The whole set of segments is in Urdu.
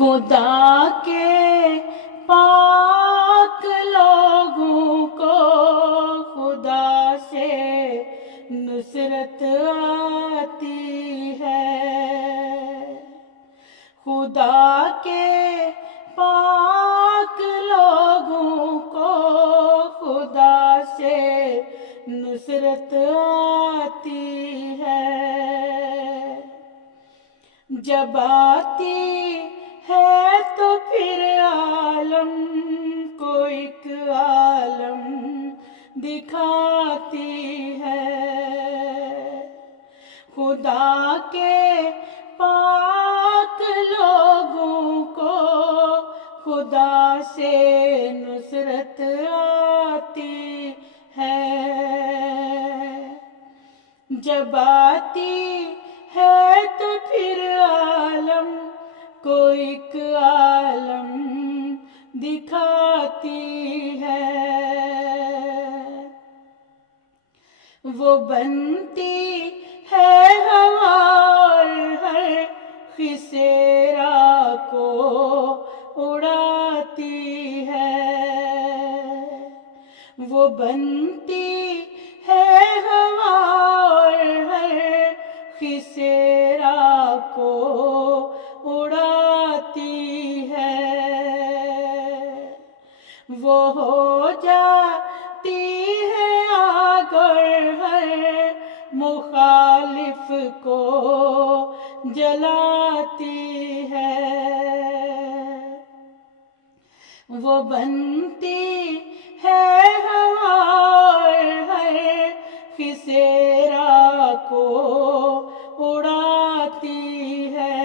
خدا کے پاک لوگوں کو خدا سے نصرت آتی ہے، خدا کے پاک لوگوں کو خدا سے نصرت آتی ہے، جب آتی ہے تو پھر عالم کو ایک عالم دکھاتی ہے، خدا کے پاک لوگوں کو خدا سے نصرت آتی ہے، جب آتی ہے تو پھر عالم کو ایک عالم دکھاتی ہے، وہ بنتی ہے ہوا اور ہر خسیرا کو اڑاتی ہے، وہ بنتی ہے ہوا اور ہر خسیرا کو اڑاتی ہے، وہ ہو جاتی ہے آگ اور ہر مخالف کو جلاتی ہے، وہ بنتی ہے ہوا اور ہر خسیرا کو اڑاتی ہے،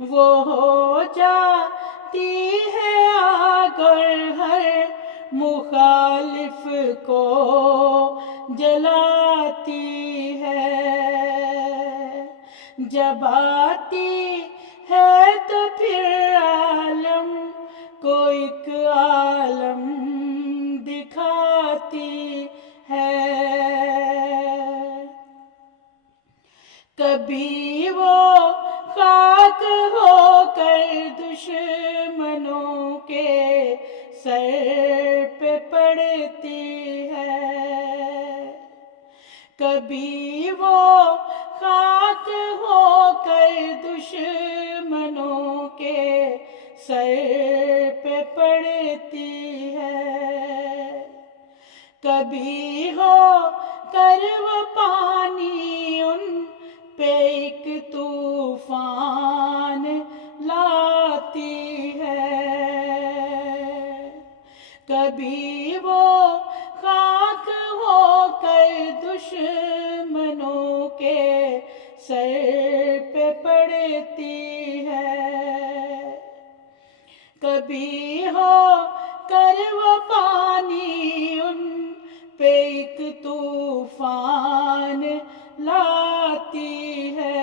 وہ ہو جاتی ہے آگ اور ہر مخالف کو جلاتی ہے، جب آتی ہے تو پھر عالم کو ایک عالم دکھاتی ہے، کبھی وہ خاک ہو کر دشمنوں کے سر پہ پڑتی ہے، کبھی وہ خاک ہو کر دشمنوں کے سر پہ پڑتی ہے، کبھی ہو کر وہ پانی ان پہ ایک طوفان لاتی ہے، کبھی وہ خاک ہو کر دشمنوں کے سر پہ پڑتی ہے، کبھی ہو کر وہ پانی ان پہ ایک طوفان لاتی ہے،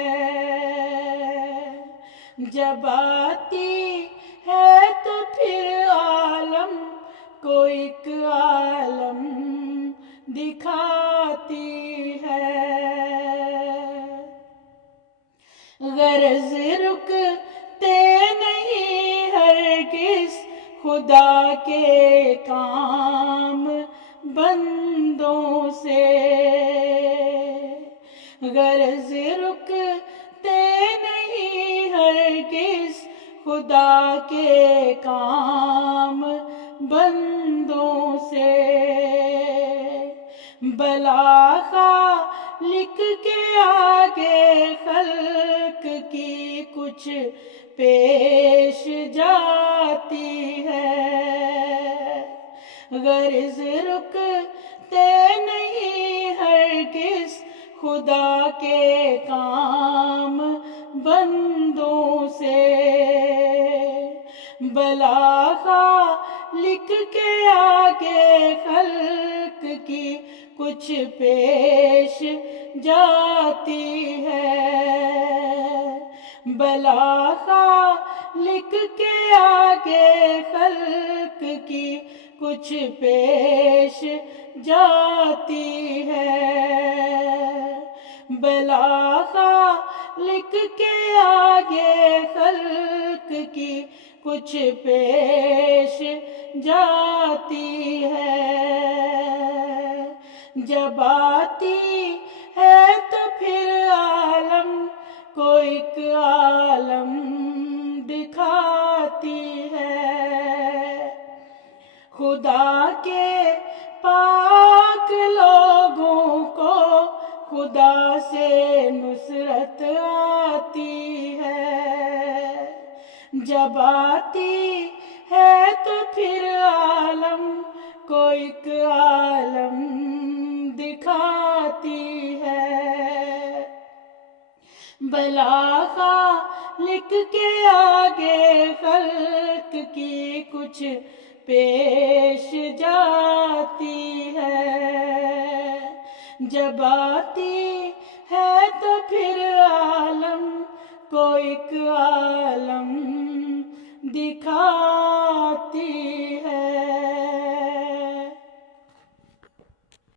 جب آتی ہے تو پھر عالم کو ایک عالم دکھاتی ہے، غرض رکتے نہیں ہرگز خدا کے کام بندوں سے، غرض رکتے نہیں ہرگز خدا کے کام بندوں سے، بلا خالق کے آگے خلق کی کچھ پیش جاتی ہے، غرض رکتے نہیں ہرگز خدا کے کام بندوں سے، بلا خالق کے آگے خلق کی کچھ پیش جاتی ہے، بلا خالق کے آگے خلق کی کچھ پیش جاتی ہے، بلا خالق کے آگے کی کچھ پیش جاتی ہے، جب آتی ہے تو پھر عالم کو ایک عالم دکھاتی ہے۔ خدا کے پاک لوگوں کو خدا سے نصرت آتی ہے، جب آتی ہے تو پھر عالم کو ایک عالم دکھاتی ہے۔ بلا خالق کے آگے خلق کی کچھ پیش جاتی ہے، جب آتی ہے تو پھر عالم کو ایک عالم